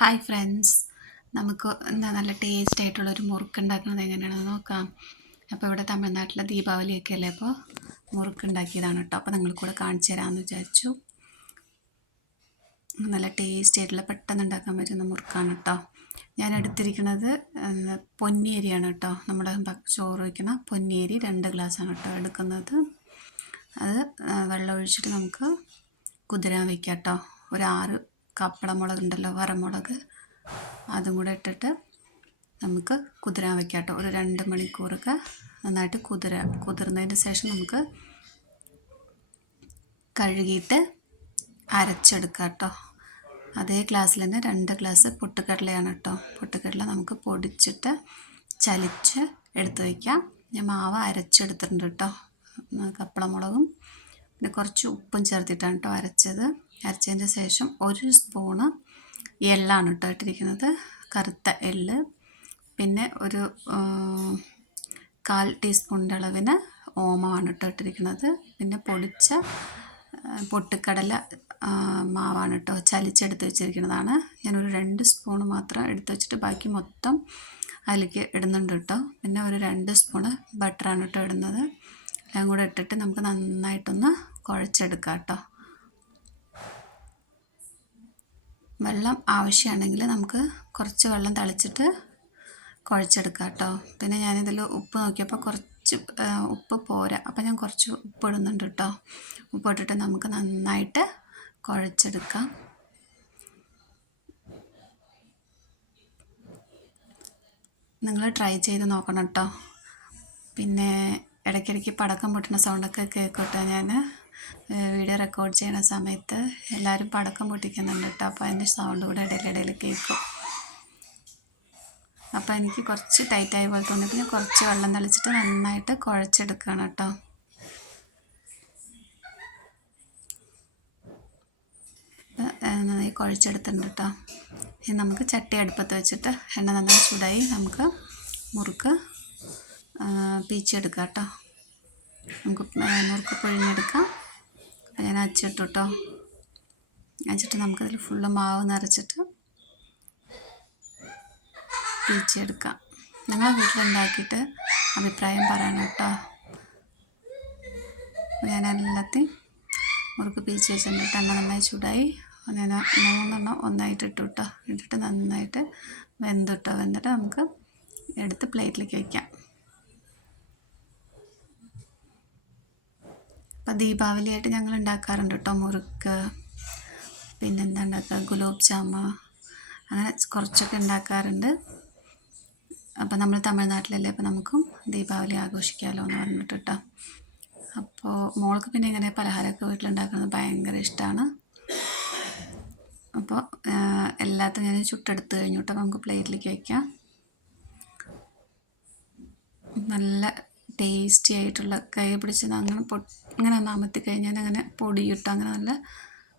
Hi friends, നമുക്ക് എന്താ നല്ല ടേസ്റ്റ് ആയിട്ടുള്ളൊരു മുറുക്ക് ഉണ്ടാക്കുന്നത് എങ്ങനെയാണെന്ന് നോക്കാം. അപ്പോൾ ഇവിടെ തമിഴ്നാട്ടിലെ ദീപാവലിയൊക്കെ അല്ലേ, അപ്പോൾ മുറുക്ക് ഉണ്ടാക്കിയതാണ് കേട്ടോ. അപ്പോൾ നിങ്ങൾ കൂടെ കാണിച്ചു തരാമെന്ന് വിചാരിച്ചു. നല്ല ടേസ്റ്റ് ആയിട്ടുള്ള പെട്ടെന്ന് ഉണ്ടാക്കാൻ പറ്റുന്ന മുറുക്കാണ് കേട്ടോ. ഞാൻ എടുത്തിരിക്കുന്നത് പൊന്നിയരിയാണ് കേട്ടോ. നമ്മുടെ ചോറ് വയ്ക്കുന്ന പൊന്നിയരി 2 ഗ്ലാസ്സാണ് കേട്ടോ എടുക്കുന്നത്. അത് വെള്ളം ഒഴിച്ചിട്ട് നമുക്ക് കുതിരാൻ വയ്ക്കാം കേട്ടോ. ഒരു 6 കപ്പളമുളക് ഉണ്ടല്ലോ, വറമുളക്, അതും കൂടെ ഇട്ടിട്ട് നമുക്ക് കുതിരാൻ വയ്ക്കാം കേട്ടോ. ഒരു 2 മണിക്കൂറൊക്കെ നന്നായിട്ട് കുതിർന്നതിന് ശേഷം നമുക്ക് കഴുകിയിട്ട് അരച്ചെടുക്കാം കേട്ടോ. അതേ ഗ്ലാസ്സിൽ തന്നെ 2 ഗ്ലാസ് പൊട്ടുകടലയാണ് കേട്ടോ. പൊട്ടുകടല നമുക്ക് പൊടിച്ചിട്ട് ചലിച്ച് എടുത്ത് വയ്ക്കാം. ഞാൻ മാവ് അരച്ചെടുത്തിട്ടുണ്ട് കേട്ടോ. കപ്പളമുളകും പിന്നെ കുറച്ച് ഉപ്പും ചേർത്തിട്ടാണ് കേട്ടോ അരച്ചതിന് ശേഷം 1 സ്പൂണ് എള്ളാണ് കേട്ടോ ഇട്ടിരിക്കുന്നത്, കറുത്ത എള്ള്. പിന്നെ ഒരു 1/4 ടീസ്പൂണിൻ്റെ അളവിന് ഓമമാണ് കേട്ടോ ഇട്ടിരിക്കുന്നത്. പിന്നെ പൊടിച്ച പൊട്ടുകടല മാവാണ് കേട്ടോ, ചലിച്ചെടുത്ത് വെച്ചിരിക്കുന്നതാണ്. ഞാനൊരു 2 സ്പൂണ് മാത്രം എടുത്ത് വെച്ചിട്ട് ബാക്കി മൊത്തം അതിലേക്ക് ഇടുന്നുണ്ട് കേട്ടോ. പിന്നെ ഒരു 2 സ്പൂണ് ബട്ടറാണ് കേട്ടോ ഇടുന്നത്. എല്ലാം കൂടെ ഇട്ടിട്ട് നമുക്ക് നന്നായിട്ടൊന്ന് കുഴച്ചെടുക്കാം കേട്ടോ. വെള്ളം ആവശ്യമാണെങ്കിൽ നമുക്ക് കുറച്ച് വെള്ളം തളിച്ചിട്ട് കുഴച്ചെടുക്കാം കേട്ടോ. പിന്നെ ഞാനിതിൽ ഉപ്പ് നോക്കിയപ്പോൾ കുറച്ച് ഉപ്പ് പോരാ, അപ്പോൾ ഞാൻ കുറച്ച് ഉപ്പ് ഇടുന്നുണ്ട് കേട്ടോ. ഉപ്പ് ഇട്ടിട്ട് നമുക്ക് നന്നായിട്ട് കുഴച്ചെടുക്കാം. നിങ്ങൾ ട്രൈ ചെയ്ത് നോക്കണം കേട്ടോ. പിന്നെ ഇടയ്ക്കിടയ്ക്ക് പടക്കം പൊട്ടുന്ന സൗണ്ടൊക്കെ കേൾക്കട്ടോ. ഞാൻ വീഡിയോ റെക്കോർഡ് ചെയ്യുന്ന സമയത്ത് എല്ലാവരും പടക്കം പൊട്ടിക്കുന്നുണ്ട് കേട്ടോ. അപ്പോൾ അതിൻ്റെ സൗണ്ട് കൂടെ ഇടയിലിടയിൽ കേൾക്കും. അപ്പോൾ എനിക്ക് കുറച്ച് ടൈറ്റായ പോലെ തോന്നിയപ്പോൾ ഞാൻ കുറച്ച് വെള്ളം തളിച്ചിട്ട് നന്നായിട്ട് കുഴച്ചെടുക്കുകയാണ് കേട്ടോ. നന്നായി കുഴച്ചെടുത്തിട്ടുണ്ട് കേട്ടോ. ഇനി നമുക്ക് ചട്ടി അടുപ്പത്ത് വെച്ചിട്ട് എണ്ണ നന്നായി ചൂടായി നമുക്ക് മുറുക്ക് പീച്ചെടുക്കാം കേട്ടോ. നമുക്ക് മുറുക്ക് പിഴിഞ്ഞെടുക്കാം. അപ്പോൾ ഞാൻ അച്ചിട്ടു കേട്ടോ. അച്ചിട്ട് നമുക്കതിൽ ഫുള്ള് മാവ് നിറച്ചിട്ട് പീച്ചെടുക്കാം. നിങ്ങൾ വീട്ടിലുണ്ടാക്കിയിട്ട് അഭിപ്രായം പറയണം കേട്ടോ. ഞാൻ എല്ലാத்தைയും മുറുക്ക് പീച്ച് വെച്ചിട്ട് എണ്ണ നന്നായി ചൂടായി ഞാൻ 3 എണ്ണം ഒന്നായിട്ട് ഇട്ടു കേട്ടോ. ഇട്ടിട്ട് നന്നായിട്ട് വെന്തിട്ട് നമുക്ക് എടുത്ത് പ്ലേറ്റിലേക്ക് വയ്ക്കാം. അപ്പോൾ ദീപാവലിയായിട്ട് ഞങ്ങൾ ഉണ്ടാക്കാറുണ്ട് കേട്ടോ മുറുക്ക്. പിന്നെന്താ ഉണ്ടാക്കുക, ഗുലാബ് ജാമ, അങ്ങനെ കുറച്ചൊക്കെ ഉണ്ടാക്കാറുണ്ട്. അപ്പോൾ നമ്മൾ തമിഴ്നാട്ടിലല്ലേ, അപ്പോൾ നമുക്കും ദീപാവലി ആഘോഷിക്കാമല്ലോ എന്ന് പറഞ്ഞിട്ട് കേട്ടോ. അപ്പോൾ മോൾക്ക് പിന്നെ ഇങ്ങനെ പലഹാരമൊക്കെ വീട്ടിലുണ്ടാക്കുന്നത് ഭയങ്കര ഇഷ്ടമാണ്. അപ്പോൾ എല്ലാത്തും ഞാൻ ചുട്ടെടുത്ത് കഴിഞ്ഞു കേട്ടോ. നമുക്ക് പ്ലേറ്റിലേക്ക് വയ്ക്കാം. നല്ല ടേസ്റ്റി ആയിട്ടുള്ള, കൈ പിടിച്ച് അങ്ങനെ ഇങ്ങനെ ഒന്ന് അമർത്തി കഴിഞ്ഞാൽ അങ്ങനെ പൊടി കിട്ടും. അങ്ങനെ നല്ല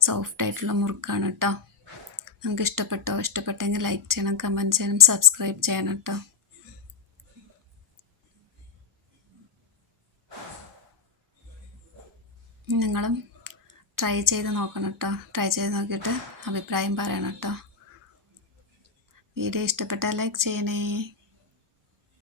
സോഫ്റ്റ് ആയിട്ടുള്ള മുറുക്കാണ് കേട്ടോ. നമുക്ക് ഇഷ്ടപ്പെട്ടെങ്കിൽ ലൈക്ക് ചെയ്യണം, കമൻറ്റ് ചെയ്യണം, സബ്സ്ക്രൈബ് ചെയ്യണം കേട്ടോ. നിങ്ങളും ട്രൈ ചെയ്ത് നോക്കണം കേട്ടോ. ട്രൈ ചെയ്ത് നോക്കിയിട്ട് അഭിപ്രായം പറയണം കേട്ടോ. വീഡിയോ ഇഷ്ടപ്പെട്ടാൽ ലൈക്ക് ചെയ്യണേ.